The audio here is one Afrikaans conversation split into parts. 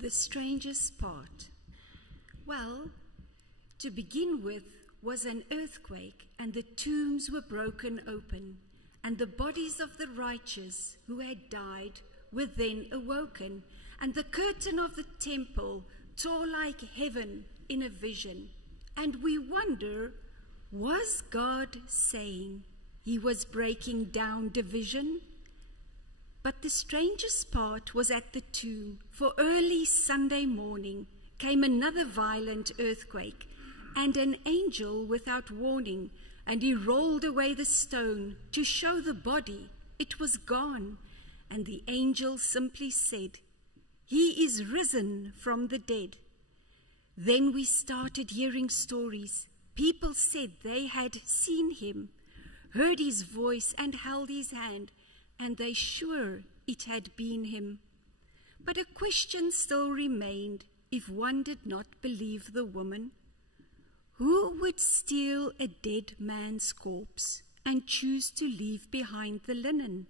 The strangest part. Well, to begin with was an earthquake, and the tombs were broken open, and the bodies of the righteous who had died were then awoken, and the curtain of the temple tore like heaven in a vision. And we wonder, was God saying he was breaking down division? But the strangest part was at the tomb, for early Sunday morning came another violent earthquake, and an angel without warning, and he rolled away the stone to show the body. It was gone, and the angel simply said, "He is risen from the dead." Then we started hearing stories. People said they had seen him, heard his voice, and held his hand, and they sure it had been him. But a question still remained if one did not believe the woman. Who would steal a dead man's corpse and choose to leave behind the linen?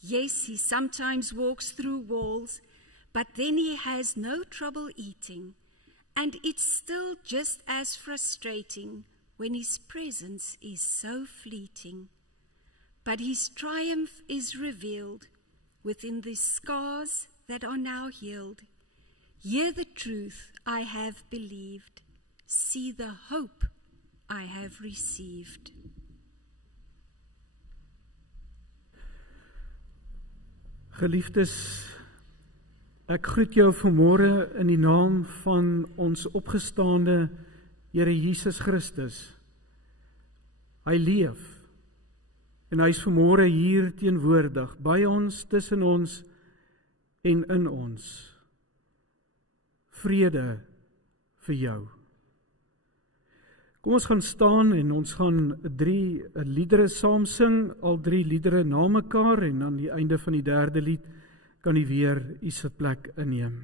Yes, he sometimes walks through walls, but then he has no trouble eating, and it's still just as frustrating when his presence is so fleeting. But his triumph is revealed within the scars that are now healed. Hear the truth I have believed. See the hope I have received. Geliefdes, ek groet jou vanmôre in die naam van ons opgestaande Here Jesus Christus. Hy leef. En hy is vanmôre hier teenwoordig, by ons, tussen ons en in ons. Vrede vir jou. Kom ons gaan staan en ons gaan 3 liedere saam sing, al 3 liedere na mekaar, en aan die einde van die 3de lied kan u weer u sitplek inneem.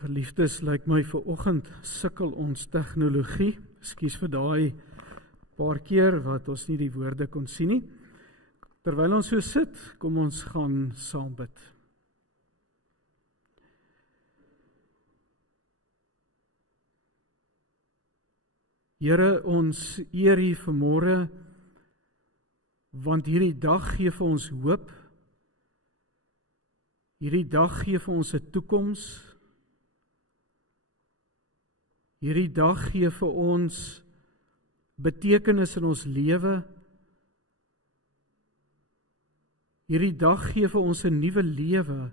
Geliefdes, lyk my vanoggend sukkel ons tegnologie. Ekskuus vir daai paar keer wat ons nie die woorde kon sien nie. Terwyl ons so sit, kom ons gaan saam bid. Here, ons eer U vanmôre, want hierdie dag gee vir ons hoop. Hierdie dag gee vir ons 'n toekoms. Hierdie dag gee vir ons betekenis in ons lewe. Hierdie dag gee vir ons 'n nuwe lewe.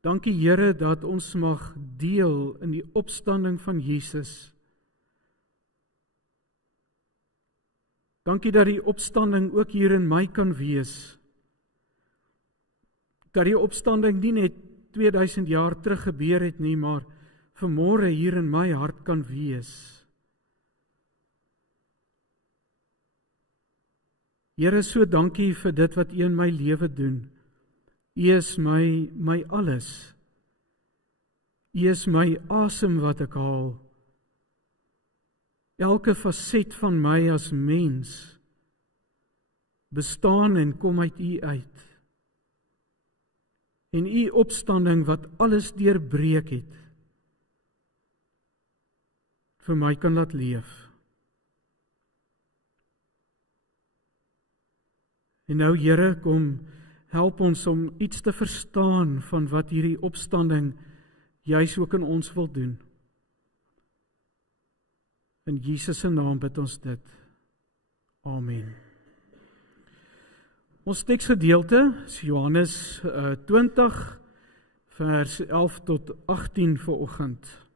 Dankie Here dat ons mag deel in die opstanding van Jesus. Dankie dat die opstanding ook hier in my kan wees. Dat die opstanding nie net 2000 jaar terug gebeur het nie, maar vanmôre hier in my hart kan wees. Here, so dankie vir dit wat U in my lewe doen. U is my alles. U is my asem wat ek haal. Elke faset van my as mens bestaan en kom uit U uit. En U opstanding wat alles deurbreek het, vir my kan laat leef. En nou Here, kom help ons om iets te verstaan van wat hierdie opstanding juis ook in ons wil doen. In Jesus se naam bid ons dit. Amen. Ons teksgedeelte is Johannes 20 vers 11 tot 18 vanoggend.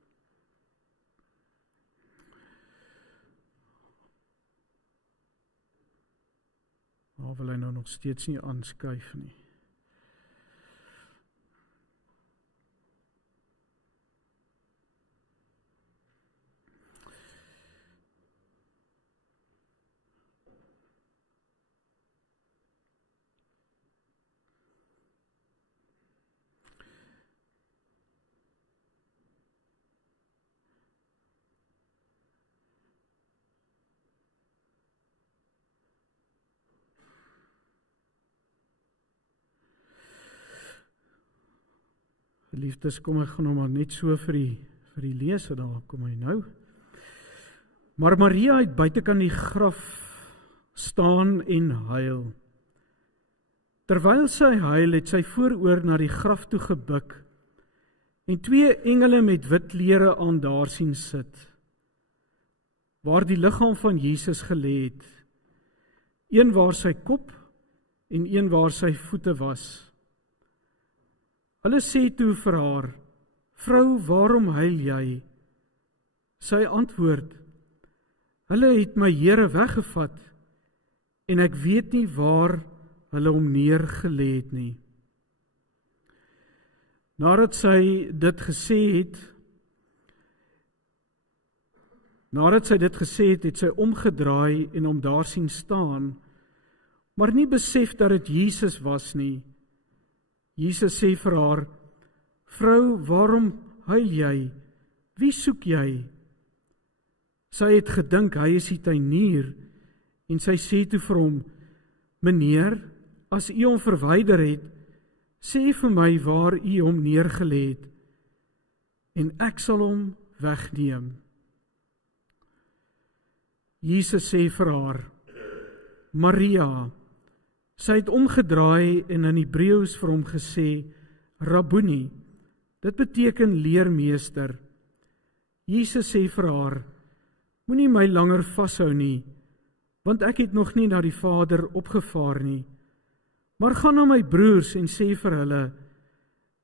Daar wil hy nou nog steeds nie aanskuif nie. Liefdes, kom ek gaan nou maar net so vir die lees, en dan kom hy nou. Maar Maria het buitekant die graf staan en huil. Terwyl sy huil, het sy vooroor na die graf toe gebuk, en 2 engele met wit klere aan daar sien sit, waar die liggaam van Jesus gelê het, een waar sy kop en een waar sy voete was. Hulle sê toe vir haar, vrou, waarom huil jy? Sy antwoord, hulle het my Here weggevat, en ek weet nie waar hulle hom neergelê het nie. Nadat sy dit gesê het, het sy omgedraai en hom daar sien staan, maar nie besef dat dit Jesus was nie. Jesus sê vir haar, vrou, waarom huil jy? Wie soek jy? Sy het gedink, hy is die tuinier, en sy sê toe vir hom, meneer, as u hom verwyder het, sê vir my waar u hom neergelê het, en ek sal hom wegneem. Jesus sê vir haar, Maria. Sy het omgedraai en in Hebreëus vir hom gesê, Rabboni, dit beteken leermeester. Jesus sê vir haar, moenie my langer vashou nie, want ek het nog nie na die Vader opgevaar nie. Maar gaan na my broers en sê vir hulle,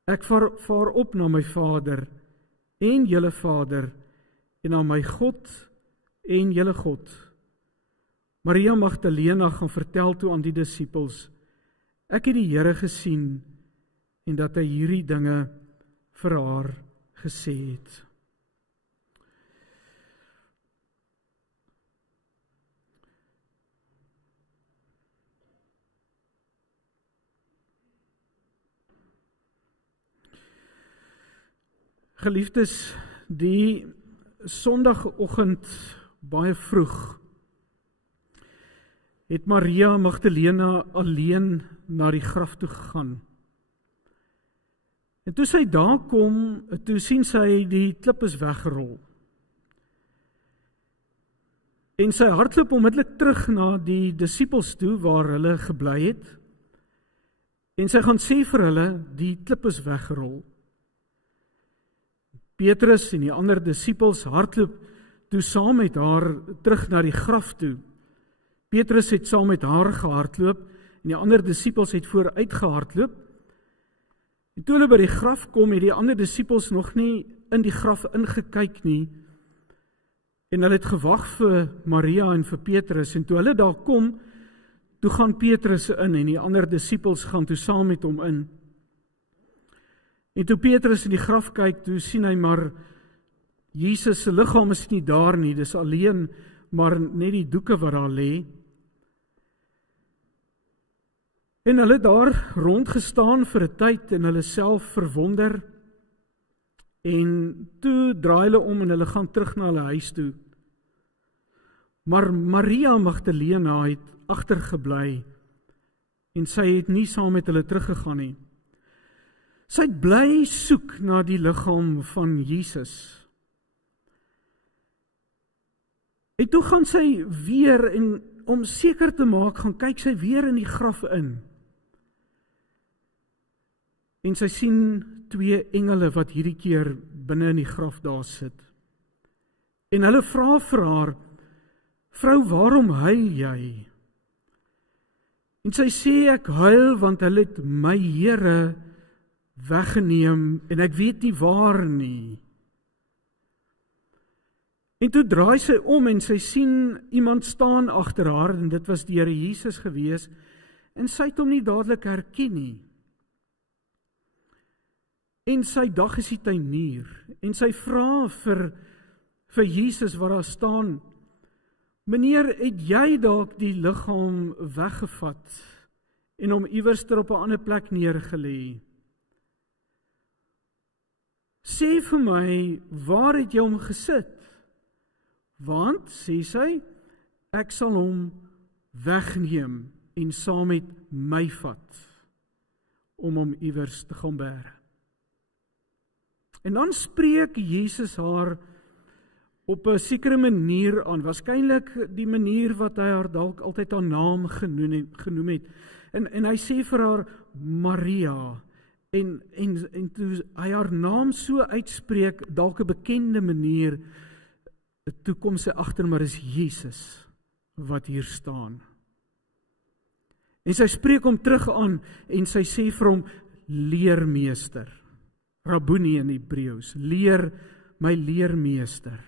ek vaar op na my Vader en julle Vader, en na my God en julle God. Maria Magdalena gaan vertel toe aan die disippels, ek het die Here gesien, en dat hy hierdie dinge vir haar gesê het. Geliefdes, die Sondagoggend baie vroeg het Maria Magdalena alleen na die graf toe gegaan. En toe sy daar kom, toe sien sy die klip is weggerol. En sy hardloop onmiddellik terug na die disippels toe waar hulle gebly het. En sy gaan sê vir hulle, die klip is weggerol. Petrus en die ander disippels hardloop toe saam met haar terug na die graf toe. Petrus het saam met haar gehardloop en die ander disippels het vooruit gehardloop. En toe hulle by die graf kom, het die ander disippels nog nie in die graf ingekyk nie. En hulle het gewag vir Maria en vir Petrus. En toe hulle daar kom, toe gaan Petrus in en die ander disippels gaan toe saam met hom in. En toe Petrus in die graf kyk, toe sien hy maar Jesus se liggaam is nie daar nie, dis alleen maar net die doeke wat daar lê. En hulle daar rondgestaan vir 'n tyd en hulle self verwonder. En toe draai hulle om en hulle gaan terug na hulle huis toe. Maar Maria Magdalena het agtergebly en sy het nie saam met hulle teruggegaan nie. Sy het bly soek na die liggaam van Jesus. En toe gaan sy weer en om seker te maak, gaan kyk sy weer in die graf in. En sy sien 2 engele wat hierdie keer binne in die graf daar sit. En hulle vra vir haar, vrou, waarom huil jy? En sy sê, ek huil want hulle het my Here weggeneem en ek weet nie waar nie. En toe draai sy om en sy sien iemand staan agter haar en dit was die Here Jesus gewees en sy het hom nie dadelik herken nie. En sy dag is die tuinier en sy vra vir Jesus wat daar staan, meneer, het jy dalk die liggaam weggevat en hom iewers op 'n ander plek neergelê? Sê vir my, waar het jy hom gesit? Want, sê sy, ek sal hom wegneem en saam met my vat, om hom iewers te gaan bære. En dan spreek Jesus haar op 'n sekere manier aan, waarskynlik die manier wat hy haar dalk altyd haar naam genoem het. En hy sê vir haar, Maria, en toe hy haar naam so uitspreek, dalk 'n bekende manier, toe kom sy agter, maar is Jesus wat hier staan. En sy spreek hom terug aan, en sy sê vir hom, leermeester, Rabboni in Hebreëus, my leermeester.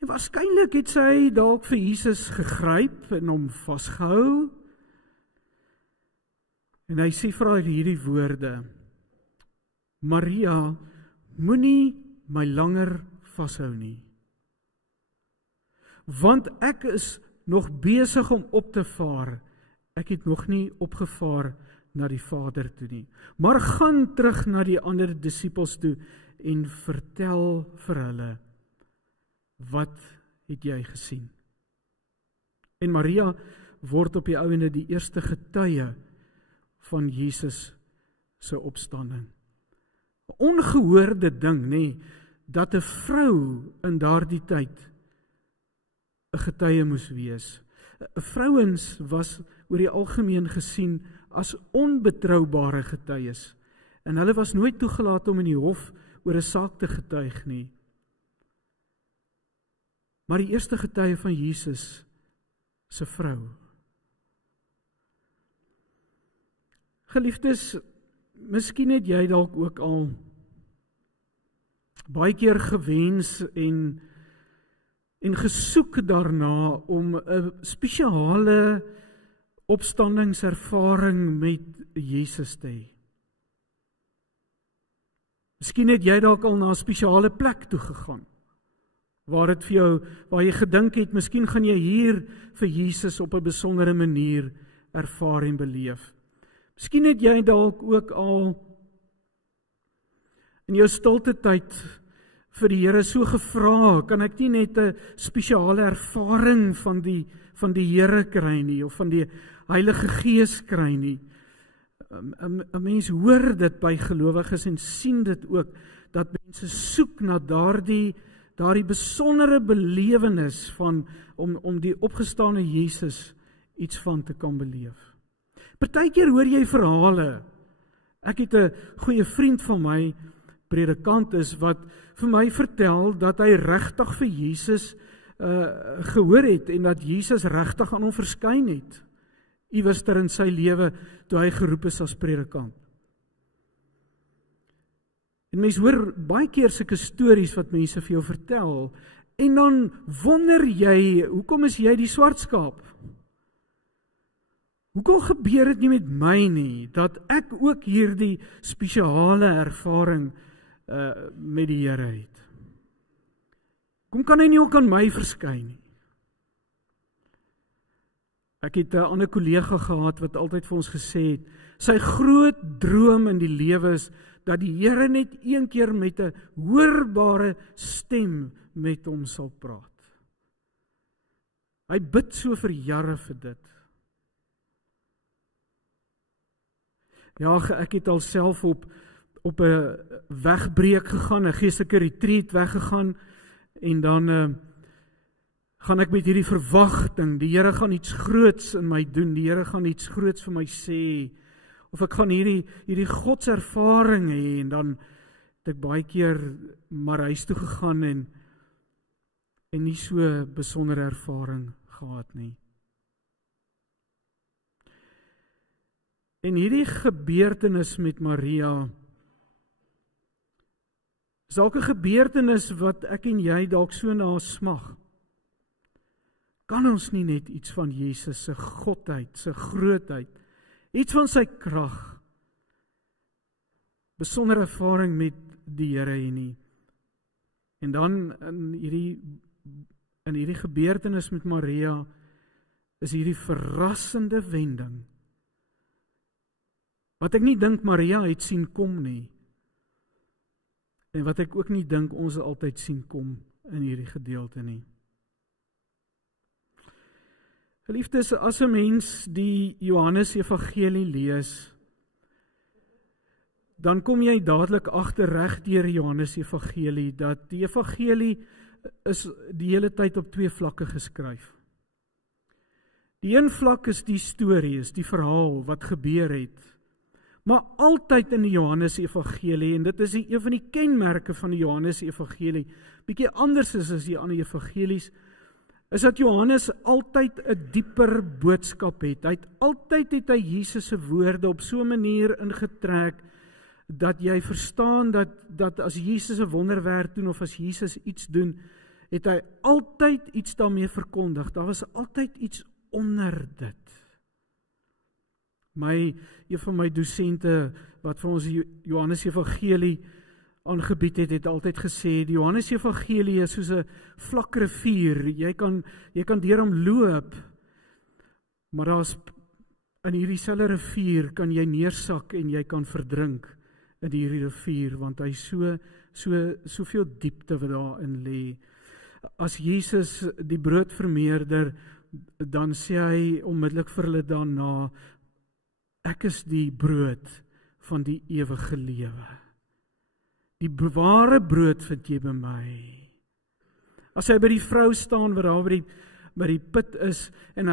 En waarskynlik het sy dalk vir Jesus gegryp en hom vasgehou. En hy sê vir haar hierdie woorde, Maria, moenie my langer vashou nie. Want ek is nog besig om op te vaar. Ek het nog nie opgevaar na die Vader toe nie. Maar gaan terug na die ander disippels toe en vertel vir hulle, wat het jy gesien? En Maria word op die ouende die eerste getuie van Jesus se opstanding. 'n Ongehoorde ding, nê, dat 'n vrou in daardie tyd 'n getuie moes wees. Vrouens was oor die algemeen gesien as onbetroubare getuies, en hulle was nooit toegelaat om in die hof oor 'n saak te getuig nie. Maar die eerste getuie van Jesus se vrou. Geliefdes, miskien het jy dalk ook al baie keer gewens en gesoek daarna om 'n spesiale opstandingservaring met Jesus te hê. Miskien het jy dalk al na 'n spesiale plek toe gegaan, waar jy gedink het, miskien gaan jy hier vir Jesus op 'n besondere manier ervaar en beleef. Miskien het jy dalk ook al in jou stilte tyd vir die Here so gevra, kan ek nie net 'n spesiale ervaring van die Here kry nie, of van die Heilige Gees kry nie. 'n Mens hoor dit by gelowiges en sien dit ook, dat mense soek na daardie besondere belewenis van om die opgestane Jesus iets van te kan beleef. Partykeer hoor jy verhale. Ek het 'n goeie vriend van my, predikant is, wat vir my vertel dat hy regtig vir Jesus gehoor het en dat Jesus regtig aan hom verskyn het iewers ter in sy lewe toe hy geroep is as predikant. En mense hoor baie keer sulke stories wat mense vir jou vertel, en dan wonder jy, hoekom is jy die swart skaap? Hoekom gebeur dit nie met my nie, dat ek ook hierdie spesiale ervaring met die Here het? Hoekom kan hy nie ook aan my verskyn nie? Ek het 'n ander kollega gehad wat altyd vir ons gesê het, sy groot droom in die lewe is dat die Here net een keer met 'n hoorbare stem met hom sal praat. Hy bid so vir jare vir dit. Ja, ek het alself op 'n wegbreek gegaan, 'n geestelike retreat weggegaan, en dan gaan ek met hierdie verwagting, die Here gaan iets groots in my doen, die Here gaan iets groots vir my sê, of ek gaan hierdie godservaring hê, en dan het ek baie keer maar huis toe gegaan en nie so besondere ervaring gehad nie. En hierdie gebeurtenis met Maria is dalk 'n gebeurtenis wat ek en jy dalk so na smag. Kan ons nie net iets van Jesus se godheid, se grootheid, iets van sy krag, besondere ervaring met die Here hê nie? En dan in hierdie gebeurtenis met Maria is hierdie verrassende wending, wat ek nie dink Maria het sien kom nie, en wat ek ook nie dink ons altyd sien kom in hierdie gedeelte nie. Geliefdes, as 'n mens die Johannes Evangelie lees, dan kom jy dadelik agter reg deur Johannes Evangelie, dat die Evangelie is die hele tyd op 2 vlakke geskryf. Die een vlak is die storie, is die verhaal wat gebeur het, maar altyd in die Johannes Evangelie, en dit is een van die kenmerke van die Johannes Evangelie, bietjie anders is as die ander evangelies, is dat Johannes altyd 'n dieper boodskap het. Altyd het hy Jesus se woorde op so 'n manier ingetrek, dat jy verstaan dat as Jesus 'n wonderwerk doen, of as Jesus iets doen, het hy altyd iets daarmee verkondig. Daar was altyd iets onder dit. Een van my dosente, wat vir ons die Johannes Evangelie aangebied het altyd gesê, die Johannes Evangelie is soos 'n vlak rivier, jy kan deur hom loop, maar daar's in hierdie selfe rivier kan jy neersak en jy kan verdrink in hierdie rivier, want hy soveel diepte wat daarin lê. As Jesus die brood vermeerder, dan sê hy onmiddellik vir hulle daarna, ek is die brood van die ewige lewe. Die ware brood vind jy by my. As hy by die vrou staan wat daar by die put is, en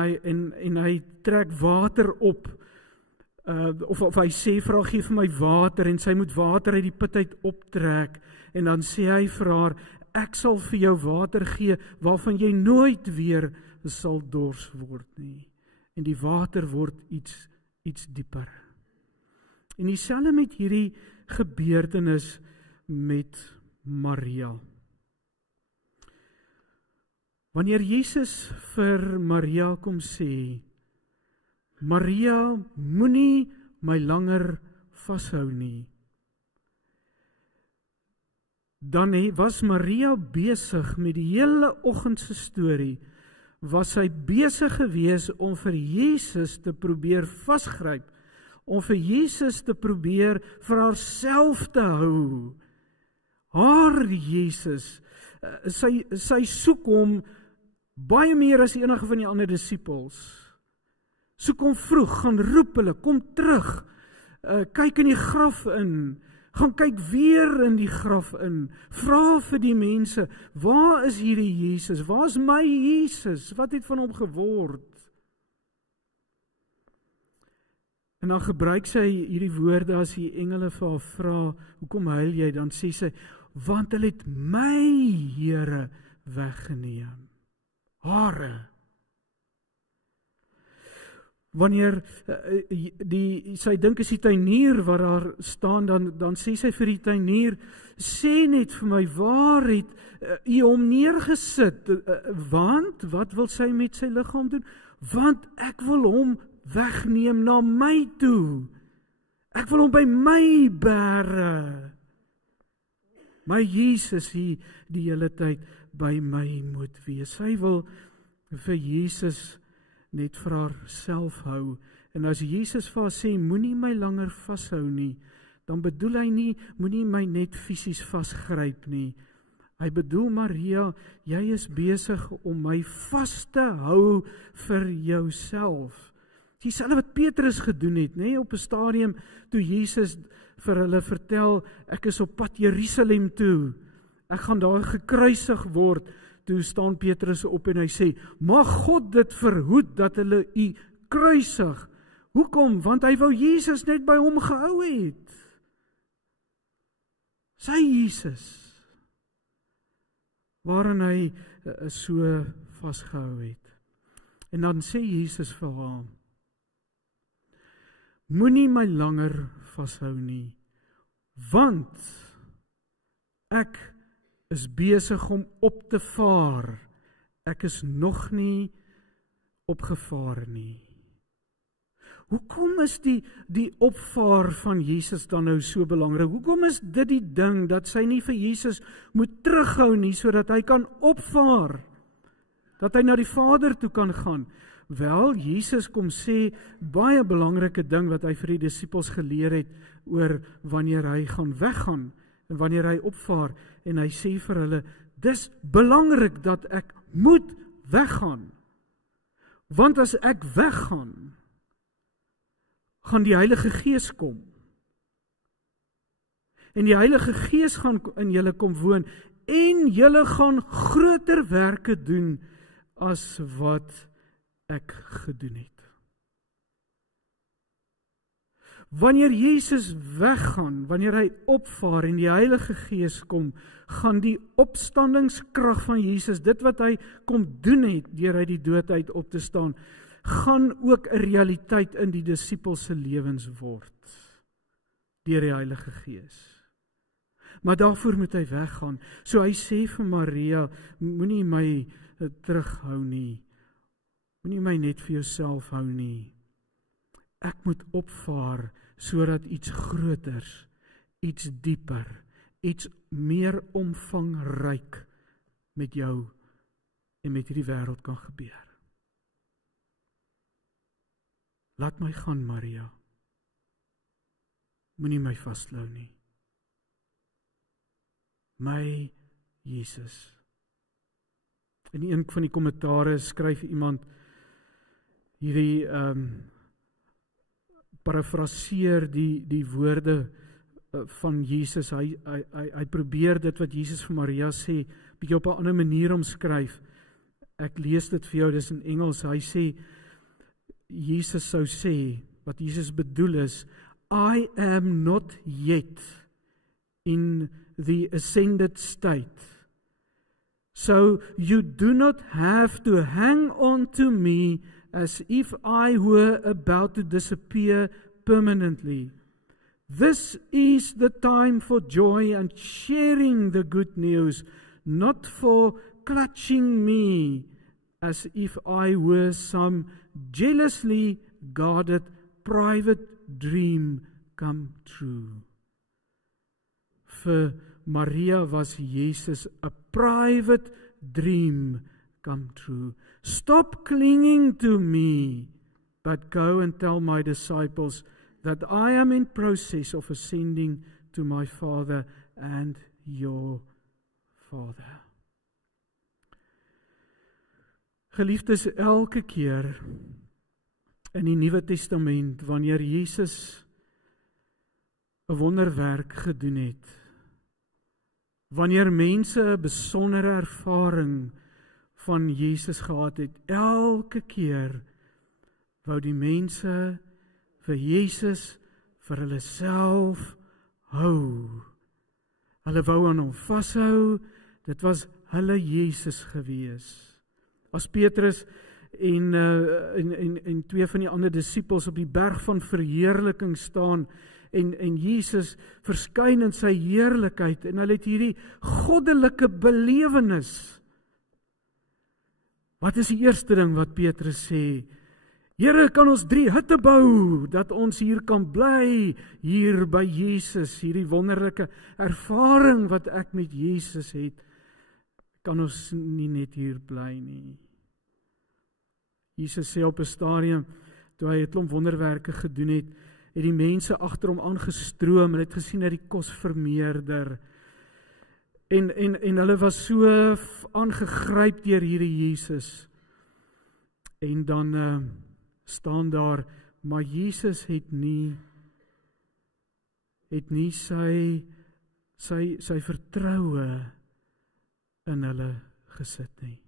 hy trek water op, of hy sê, vra gee vir my water, en sy moet water uit die put uit optrek, en dan sê hy vir haar, ek sal vir jou water gee, waarvan jy nooit weer sal dors word nie. En die water word iets dieper. En dieselfde met hierdie gebeurtenis met Maria. Wanneer Jesus vir Maria kom sê, Maria, moenie my langer vashou nie, dan was Maria besig met die hele oggend se storie, was sy besig gewees om vir Jesus te probeer vasgryp, om vir Jesus te probeer vir haarself te hou, Haar Jesus, sy soek hom baie meer as enige van die ander disippels. Soek hom vroeg, gaan roep hulle, kom terug, kyk in die graf in, gaan kyk weer in die graf in, vra vir die mense, waar is hierdie Jesus? Waar is my Jesus? Wat het van hom geword? En dan gebruik sy hierdie woorde as die engele vir haar vra, hoekom huil jy? Dan sê sy, want hulle het my Here weggeneem. Hare. Wanneer sy dink is die tuinier wat daar staan, dan sê sy vir die tuinier, sê net vir my, waar het u hom neergesit? Want, wat wil sy met sy liggaam doen? Want ek wil hom wegneem na my toe. Ek wil hom by my bære. My Jesus hier die hele tyd by my moet wees. Sy wil vir Jesus net vir haarself hou. En as Jesus vir haar sê, moenie my langer vashou nie, dan bedoel hy nie, moenie my net fisies vasgryp nie. Hy bedoel, Maria, jy is besig om my vas te hou vir jouself. Dieselfde wat Petrus gedoen het, nee, op 'n stadium toe Jesus vir hulle vertel, ek is op pad Jerusalem toe, ek gaan daar gekruisig word. Toe staan Petrus op en hy sê, mag God dit verhoed dat hulle u kruisig. Hoekom? Want hy wou Jesus net by hom gehou het. Sy Jesus, waarin hy so vasgehou het. En dan sê Jesus vir haar, moenie my langer vashou nie, want ek is besig om op te vaar. Ek is nog nie opgevaar nie. Hoekom is die opvaar van Jesus dan nou so belangrik? Hoekom is dit die ding dat sy nie vir Jesus moet terughou nie, sodat hy kan opvaar? Dat hy na die Vader toe kan gaan? Wel, Jesus kom sê, baie belangrike ding wat hy vir die disippels geleer het, oor wanneer hy gaan weggaan, en wanneer hy opvaar, en hy sê vir hulle, dis belangrik dat ek moet weggaan. Want as ek weggaan, gaan die Heilige Gees kom. En die Heilige Gees gaan in julle kom woon, en julle gaan groter werke doen, as wat ek gedoen het. Wanneer Jesus weggaan, wanneer hy opvaar en die Heilige Gees kom, gaan die opstandingskrag van Jesus, dit wat hy kom doen het, deur uit die dood uit op te staan, gaan ook 'n realiteit in die disippels se lewens word, deur die Heilige Gees. Maar daarvoor moet hy weggaan. So hy sê vir Maria, moenie my terughou nie, moenie my net vir jouself hou nie. Ek moet opvaar, sodat iets groters, iets dieper, iets meer omvangryk met jou en met hierdie wêreld kan gebeur. Laat my gaan, Maria. Moenie my vasthou nie. My Jesus. In een van die kommentare skryf iemand hierdie parafraseer die woorde van Jesus. Hy probeer dit wat Jesus vir Maria sê, bietjie op 'n ander manier omskryf. Ek lees dit vir jou, dis in Engels. Hy sê, Jesus sou sê, wat Jesus bedoel is, I am not yet in the ascended state. So you do not have to hang on to me as if I were about to disappear permanently. This is the time for joy and sharing the good news, not for clutching me as if I were some jealously guarded private dream come true. Vir Maria was Jesus a private dream come true. Stop clinging to me, but go and tell my disciples that I am in process of ascending to my Father and your Father. Geliefdes, elke keer in die Nuwe Testament, wanneer Jesus 'n wonderwerk gedoen het, wanneer mense 'n besondere ervaring van Jesus gehad het, elke keer wou die mense vir Jesus, vir hulle self hou. Hulle wou aan hom vashou, dit was hulle Jesus gewees. As Petrus en twee van die ander disippels op die berg van verheerliking staan, en Jesus verskyn in sy heerlikheid, en hulle het hierdie goddelike belewenis. Wat is die eerste ding wat Petrus sê? Here, kan ons 3 hutte bou, dat ons hier kan bly, hier by Jesus, hierdie wonderlike ervaring wat ek met Jesus het, kan ons nie net hier bly nie. Jesus sê op 'n stadium, toe hy 'n klomp wonderwerke gedoen het, het die mense agter hom aangestroom, hulle het gesien dat die kos vermeerder, en hulle was so aangegryp deur hierdie Jesus, en dan staan daar, maar Jesus het nie sy vertroue in hulle gesit nie.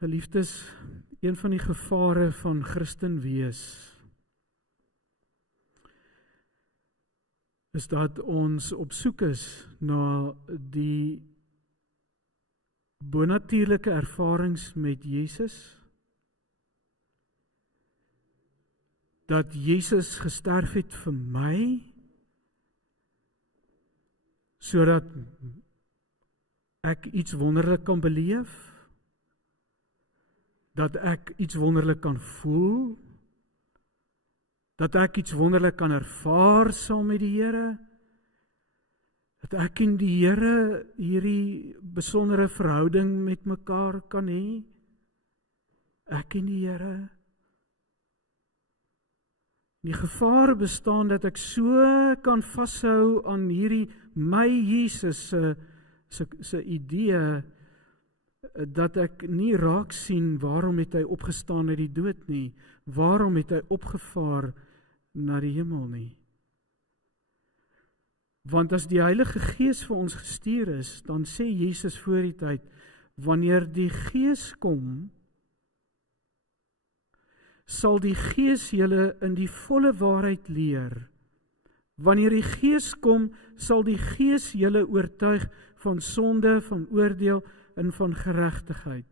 Geliefdes, een van die gevare van Christen wees is dat ons op soek is na die bonatuurlike ervarings met Jesus, dat Jesus gesterf het vir my, sodat ek iets wonderlik kan beleef, dat ek iets wonderlik kan voel, dat ek iets wonderlik kan ervaar saam met die Here, dat ek en die Here hierdie besondere verhouding met mekaar kan hê, ek en die Here. Die gevaar bestaan dat ek so kan vashou aan hierdie my Jesus se idee, dat ek nie raak sien waarom het hy opgestaan uit die dood nie, waarom het hy opgevaar na die hemel nie. Want as die Heilige Gees vir ons gestuur is, dan sê Jesus voor die tyd, wanneer die Gees kom, sal die Gees julle in die volle waarheid leer. Wanneer die Gees kom, sal die Gees julle oortuig van sonde, van oordeel en van geregtigheid.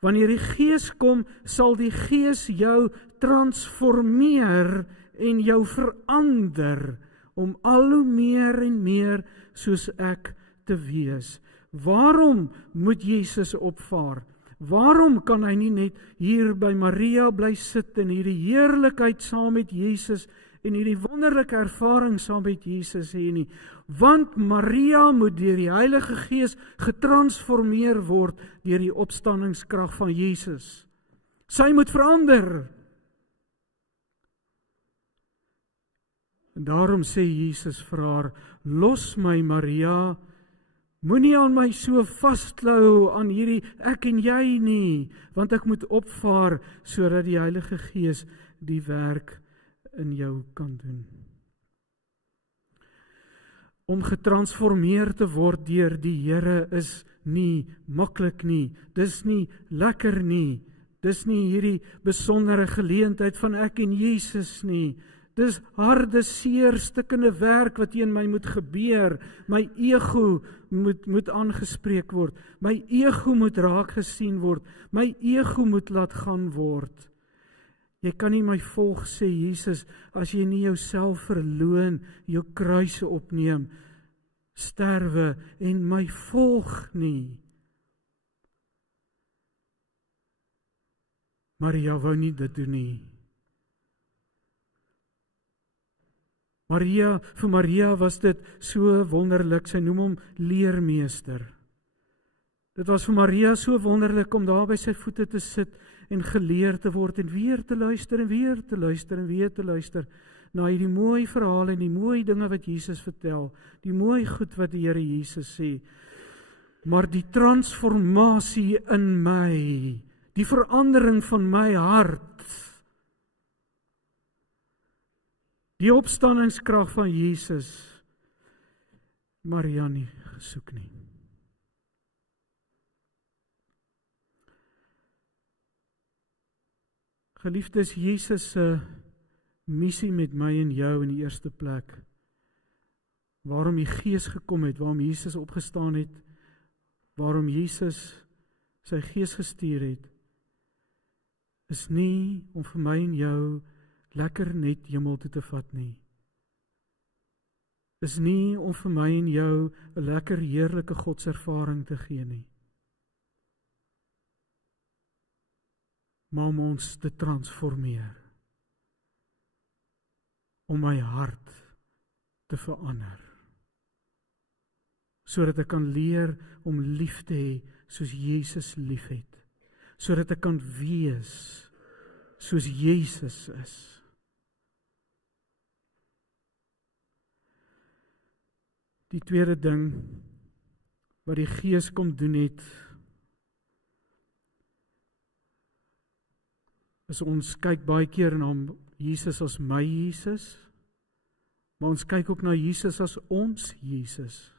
Wanneer die Gees kom, sal die Gees jou transformeer en jou verander, om al hoe meer en meer soos ek te wees. Waarom moet Jesus opvaar? Waarom kan hy nie net hier by Maria bly sit in hierdie heerlikheid saam met Jesus en hierdie wonderlike ervaring saam met Jesus hê nie? Want Maria moet deur die Heilige Gees getransformeer word deur die opstandingskrag van Jesus. Sy moet verander. En daarom sê Jesus vir haar, los my Maria, moenie aan my so vasklou aan hierdie ek en jy nie, want ek moet opvaar sodat die Heilige Gees die werk in jou kan doen. Om getransformeer te word deur die Here is nie maklik nie, dis nie lekker nie, dis nie hierdie besondere geleentheid van ek en Jesus nie. Dis harde, seer, stikkende werk wat in my moet gebeur. My ego moet aangespreek word. My ego moet raak gesien word. My ego moet laat gaan word. Jy kan nie my volg, sê Jesus, as jy nie jouself verloon, jou kruise opneem, sterwe en my volg nie. Maria wou nie dit doen nie. Vir Maria was dit so wonderlik, sy noem hom leermeester. Dit was vir Maria so wonderlik om daar by sy voete te sit en geleer te word en weer te luister en weer te luister en weer te luister na hierdie mooi verhale en die mooi dinge wat Jesus vertel, die mooi goed wat die Here Jesus sê, maar die transformasie in my, die verandering van my hart, die opstandingskrag van Jesus, Maria nie gesoek nie. Geliefdes, Jesus se missie met my en jou in die eerste plek, waarom die Gees gekom het, waarom Jesus opgestaan het, waarom Jesus sy Gees gestuur het, is nie om vir my en jou lekker net hemel toe te vat nie. Is nie om vir my en jou 'n lekker heerlike godservaring te gee nie. Maar om ons te transformeer. Om my hart te verander. Sodat ek kan leer om lief te hê soos Jesus lief het. Sodat ek kan wees soos Jesus is. Die tweede ding wat die Gees kom doen het, is ons kyk baie keer na Jesus as my Jesus, maar ons kyk ook na Jesus as ons Jesus.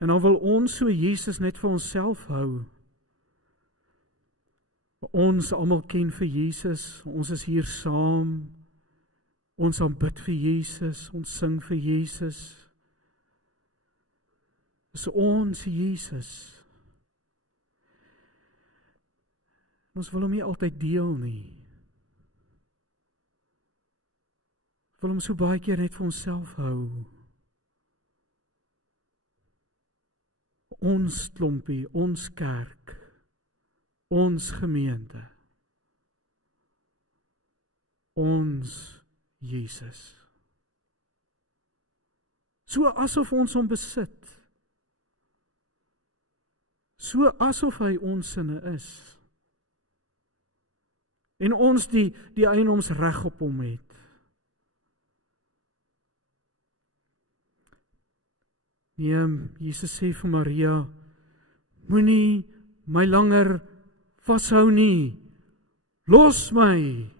En dan wil ons so Jesus net vir onsself hou. Ons almal ken vir Jesus, ons is hier saam, ons aanbid vir Jesus, ons sing vir Jesus. Dis ons Jesus. Ons wil hom nie altyd deel nie. Wil hom so baie keer net vir onsself hou. Ons klompie, ons kerk, ons gemeente, ons Jesus. So asof ons hom besit. So asof hy ons sinne is. En ons die eienoomsreg op hom het. Nee, Jesus sê vir Maria, moenie my langer vashou nie. Los my,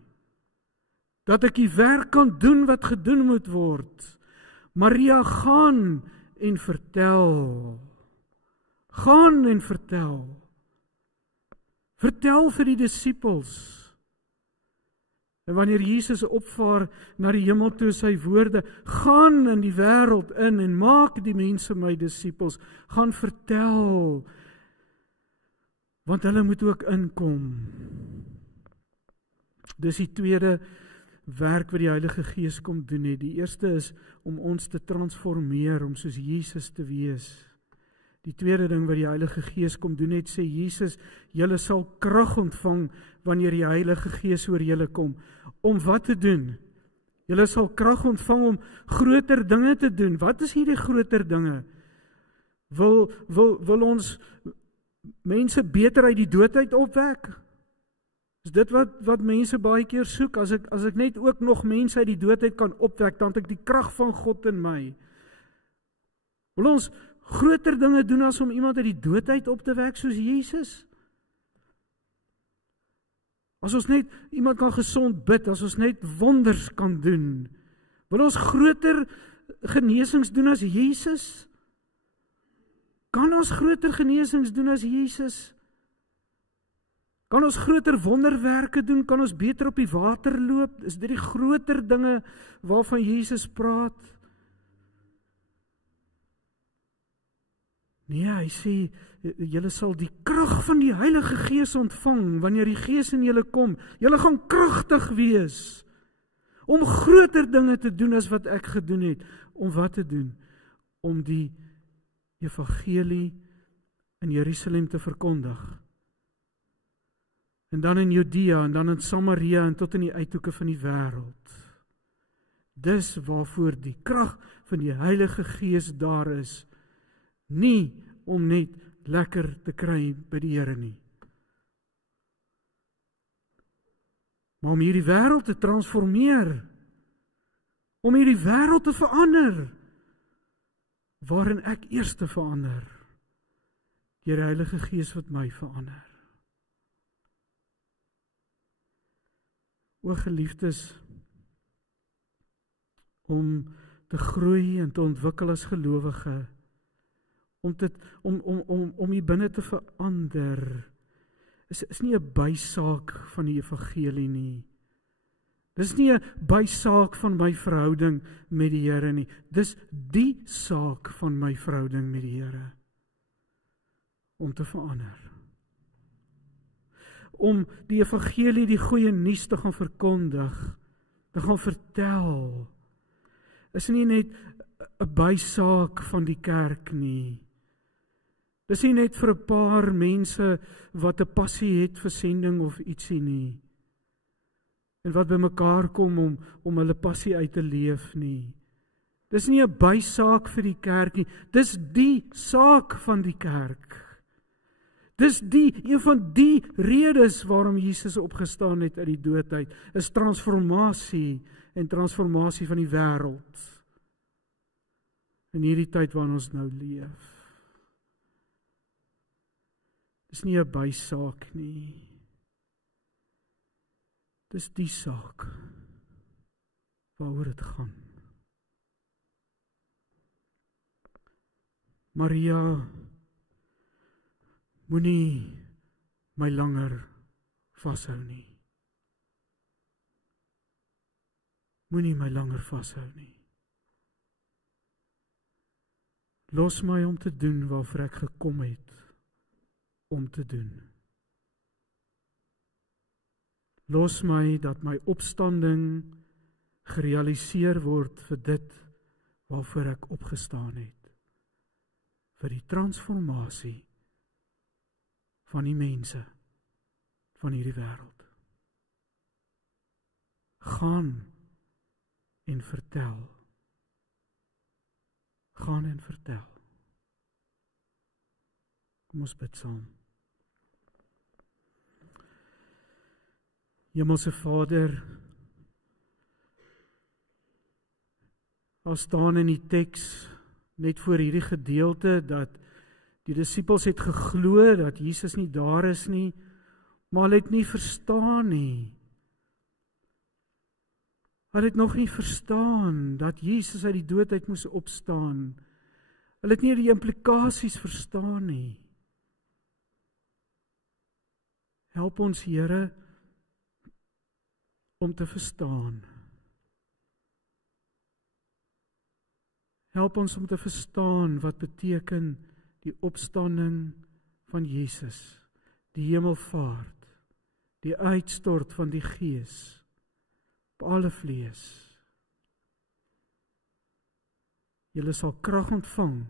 dat ek die werk kan doen wat gedoen moet word. Maria, gaan en vertel. Gaan en vertel. Vertel vir die disippels. En wanneer Jesus opvaar na die hemel toe, sy woorde, gaan in die wêreld in en maak die mense my disippels, gaan vertel, want hulle moet ook inkom. Dis die tweede werk wat die Heilige Gees kom doen het. Die eerste is om ons te transformeer, om soos Jesus te wees. Die tweede ding wat die Heilige Gees kom doen het, sê Jesus, julle sal krag ontvang wanneer die Heilige Gees oor julle kom. Om wat te doen? Julle sal krag ontvang om groter dinge te doen. Wat is hierdie groter dinge? Wil ons mense beter uit die dood uit opwek? Is dit wat mense baie keer soek? As ek net ook nog mense uit die dood uit kan opwek, dan het ek die krag van God in my. Wil ons groter dinge doen as om iemand uit die dood uit op te wek soos Jesus? As ons net iemand kan gesond bid, as ons net wonders kan doen, wil ons groter genesings doen as Jesus? Kan ons groter genesings doen as Jesus? Kan ons groter wonderwerke doen? Kan ons beter op die water loop? Is dit die groter dinge waarvan Jesus praat? Nee, hy sê, julle sal die krag van die Heilige Gees ontvang, wanneer die Gees in julle kom. Julle gaan kragtig wees, om groter dinge te doen as wat ek gedoen het. Om wat te doen? Om die evangelie in Jerusalem te verkondig. En dan in Judea, en dan in Samaria, en tot in die uithoeke van die wêreld. Dis waarvoor die krag van die Heilige Gees daar is. Nie om net lekker te kry by die Here nie. maar om hierdie wêreld te transformeer, om hierdie wêreld te verander, waarin ek eers te verander, deur die Heilige Gees wat my verander. O geliefdes, om te groei en te ontwikkel as gelowige, om hier binne te verander, is nie 'n bysaak van die evangelie nie. Dis nie 'n bysaak van my verhouding met die Here nie. Dis die saak van my verhouding met die Here. Om te verander. Om die evangelie, die goeie nuus te gaan verkondig, te gaan vertel, is nie net 'n bysaak van die kerk nie. Dis nie net vir 'n paar mense wat 'n passie het vir sending of ietsie nie. En wat by mekaar kom om hulle passie uit te leef nie. Dis nie 'n bysaak vir die kerk nie. Dis die saak van die kerk. Dis een van die redes waarom Jesus opgestaan het uit die dood uit, is transformasie en transformasie van die wêreld. In hierdie tyd waarin ons nou leef. Dis nie 'n bysaak nie. Dis die saak waaroor dit gaan. Maria, moenie my langer vashou nie. Moenie my langer vashou nie. Los my om te doen waarvoor ek gekom het om te doen. Los my dat my opstanding gerealiseer word vir dit waarvoor ek opgestaan het. Vir die transformasie van die mense van hierdie wêreld. Gaan en vertel. Gaan en vertel. Kom ons bid saam. Hemelse Vader, daar staan in die teks net voor hierdie gedeelte dat die disippels het geglo dat Jesus nie daar is nie, maar hulle het nie verstaan nie. Hulle het nog nie verstaan dat Jesus uit die dood uit moes opstaan. Hulle het nie die implikasies verstaan nie. Help ons, Here, om te verstaan. Help ons om te verstaan wat beteken die opstanding van Jesus, die hemelvaart, die uitstort van die Gees op alle vlees. Julle sal krag ontvang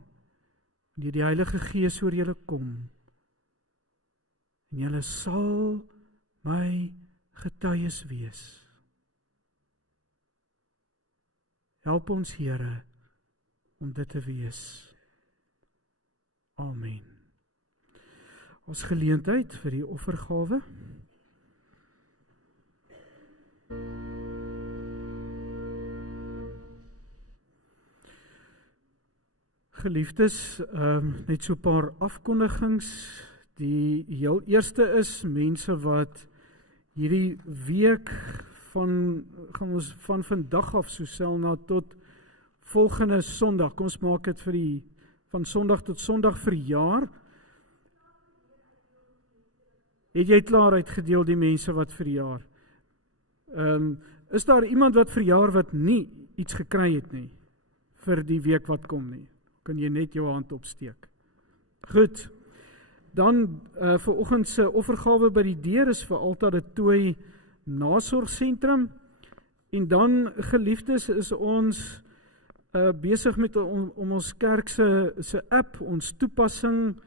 wanneer die Heilige Gees oor julle kom, en julle sal my getuies wees. Help ons, Here, om dit te wees. Amen. Ons geleentheid vir die offergawe. Geliefdes, net so 'n paar afkondigings. Die heel eerste is mense wat hierdie week gaan ons van vandag af so Selna tot volgende Sondag, kom ons maak dit vir van Sondag tot Sondag verjaar. Het jy klaar uitgedeel die mense wat verjaar? Is daar iemand wat verjaar wat nie iets gekry het nie vir die week wat kom nie? Kan jy net jou hand opsteek? Goed. Dan vanoggend se offergawe by die deur is vir Alta de Tooi Nasorgsentrum. En dan, geliefdes, is ons besig met om ons kerk se app, ons toepassing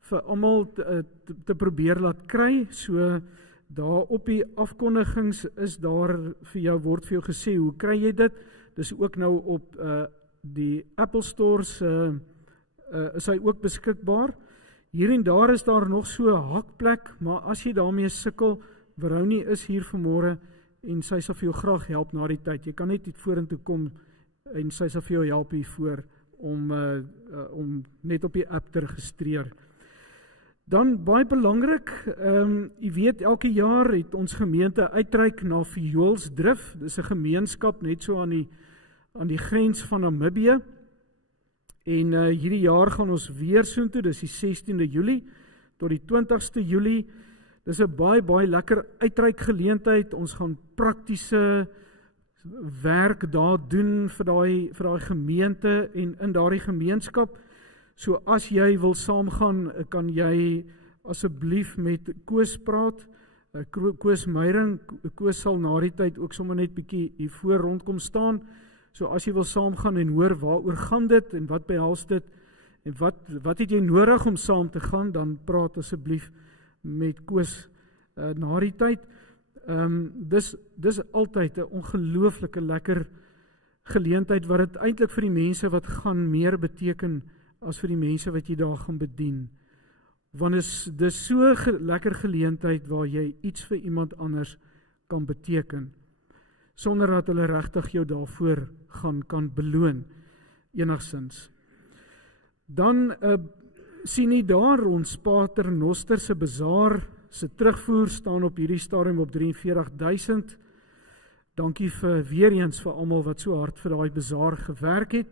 vir almal te probeer laat kry. So daar op die afkondigings is daar vir jou, word vir jou gesê, hoe kry jy dit? Dis ook nou op die Apple Stores is hy ook beskikbaar. Hier en daar is daar nog so 'n hakplek, maar as jy daarmee sukkel, Verhonie is hier vanmôre en sy sal vir jou graag help na die tyd. Jy kan net hier vorentoe kom en sy sal vir jou help hiervoor om net op die app te registreer. Dan baie belangrik, jy weet elke jaar het ons gemeente uitreik na Vioolsdrif. Dis 'n gemeenskap net so aan die grens van Namibië. En hierdie jaar gaan ons weer soontoe, dis die 16de Julie tot die 20ste Julie. Dis 'n baie lekker uitreikgeleentheid. Ons gaan praktiese werk daar doen vir daai gemeente en in daardie gemeenskap. So as jy wil saamgaan, kan jy asseblief met Koos praat. Koos Meyring, Koos sal na die tyd ook sommer net bietjie hier voor rondkom staan. So as jy wil saamgaan en hoor waaroor gaan dit en wat behels dit en wat het jy nodig om saam te gaan, dan praat asseblief met Koos na die tyd. Dis altyd 'n ongelooflike lekker geleentheid wat dit eintlik vir die mense wat gaan meer beteken as vir die mense wat jy daar gaan bedien. Want dis so lekker geleentheid waar jy iets vir iemand anders kan beteken, sonder dat hulle regtig jou daarvoor kan beloon, enigsins. Dan sien jy daar ons Pater Noster se bazaar, se terugvoer staan op hierdie stadium op 43.000. Dankie weer eens vir almal wat so hard vir daai bazaar gewerk het.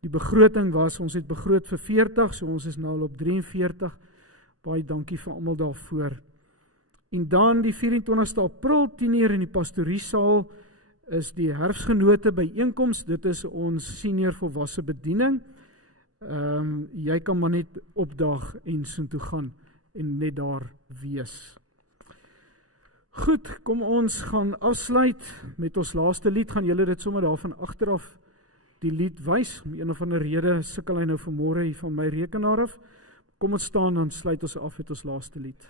Die begroting was, ons het begroot vir 40, so ons is nou al op 43. Baie dankie vir almal daarvoor. En dan die 24ste April, 10:00 in die pastoriesaal, is die herfsgenote byeenkoms. Dit is ons senior volwasse bediening. Jy kan maar net opdaag en soontoe gaan en net daar wees. Goed, kom ons gaan afsluit met ons laaste lied. Gaan julle dit sommer daar van agteraf die lied wys? Om een of ander rede sukkel hy nou vanmôre hier van my rekenaar af. Kom ons staan, dan sluit ons af met ons laaste lied.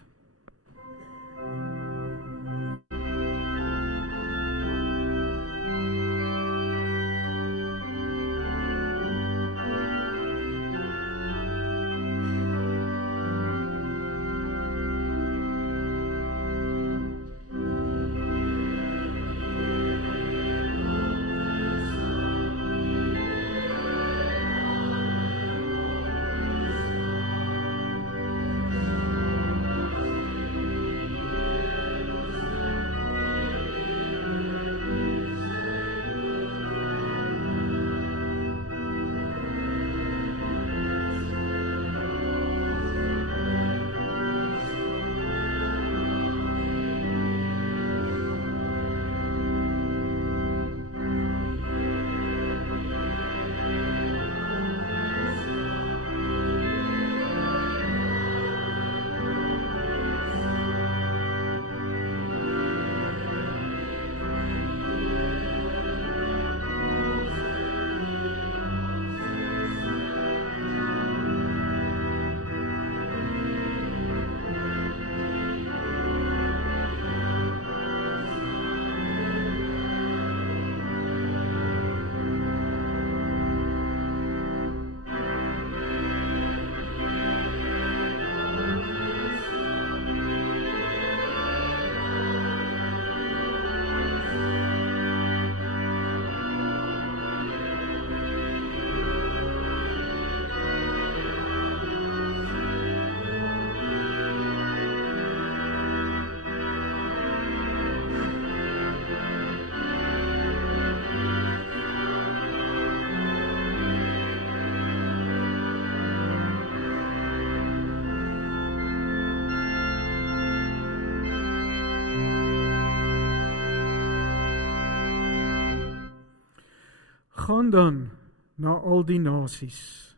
Gaan dan na al die nasies,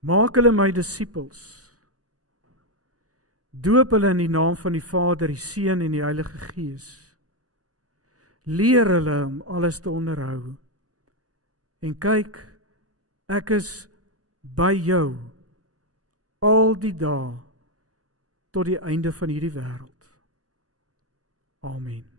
maak hulle my disippels, doop hulle in die naam van die Vader, die Seun en die Heilige Gees, leer hulle om alles te onderhou, en kyk, ek is by jou, al die dae, tot die einde van hierdie wêreld. Amen.